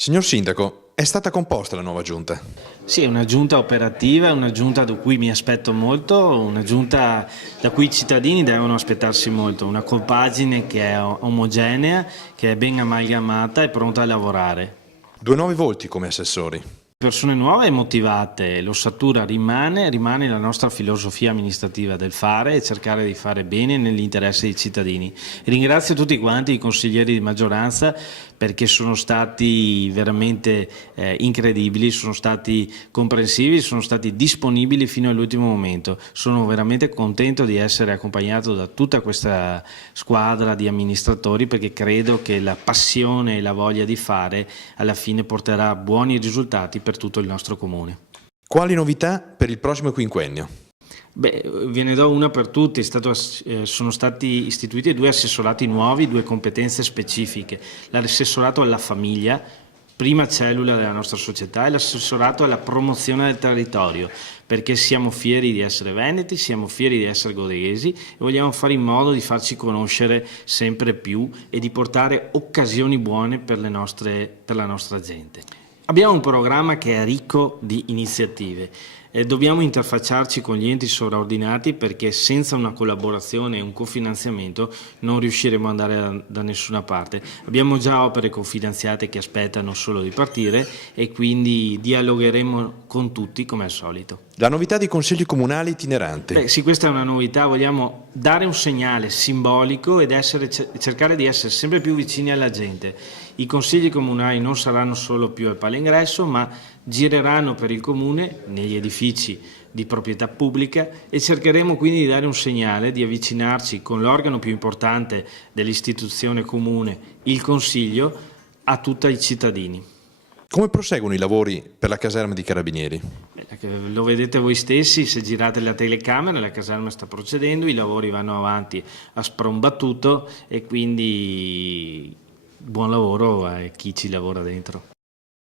Signor Sindaco, è stata composta la nuova giunta. Sì, è una giunta operativa, è una giunta da cui mi aspetto molto, una giunta da cui i cittadini devono aspettarsi molto, una compagine che è omogenea, che è ben amalgamata e pronta a lavorare. Due nuovi volti come assessori. Persone nuove e motivate, l'ossatura rimane la nostra filosofia amministrativa del fare e cercare di fare bene nell'interesse dei cittadini. Ringrazio tutti quanti i consiglieri di maggioranza perché sono stati veramente incredibili, sono stati comprensivi, sono stati disponibili fino all'ultimo momento. Sono veramente contento di essere accompagnato da tutta questa squadra di amministratori perché credo che la passione e la voglia di fare alla fine porterà buoni risultati per tutto il nostro comune. Quali novità per il prossimo quinquennio? Beh, ve ne do una per tutti, sono stati istituiti due assessorati nuovi, due competenze specifiche, l'assessorato alla famiglia, prima cellula della nostra società, e l'assessorato alla promozione del territorio, perché siamo fieri di essere veneti, siamo fieri di essere godeghesi e vogliamo fare in modo di farci conoscere sempre più e di portare occasioni buone per la nostra gente. Abbiamo un programma che è ricco di iniziative. Dobbiamo interfacciarci con gli enti sovraordinati perché senza una collaborazione e un cofinanziamento non riusciremo ad andare da nessuna parte. Abbiamo già opere cofinanziate che aspettano solo di partire e quindi dialogheremo con tutti come al solito. La novità dei consigli comunali itineranti. Beh, sì, questa è una novità, vogliamo dare un segnale simbolico ed cercare di essere sempre più vicini alla gente. I consigli comunali non saranno solo più al palingresso, ma gireranno per il comune, negli edifici di proprietà pubblica e cercheremo quindi di dare un segnale, di avvicinarci con l'organo più importante dell'istituzione comune, il Consiglio, a tutti i cittadini. Come proseguono i lavori per la caserma di Carabinieri? Lo vedete voi stessi, se girate la telecamera, la caserma sta procedendo, i lavori vanno avanti a sprombattuto e quindi buon lavoro a chi ci lavora dentro.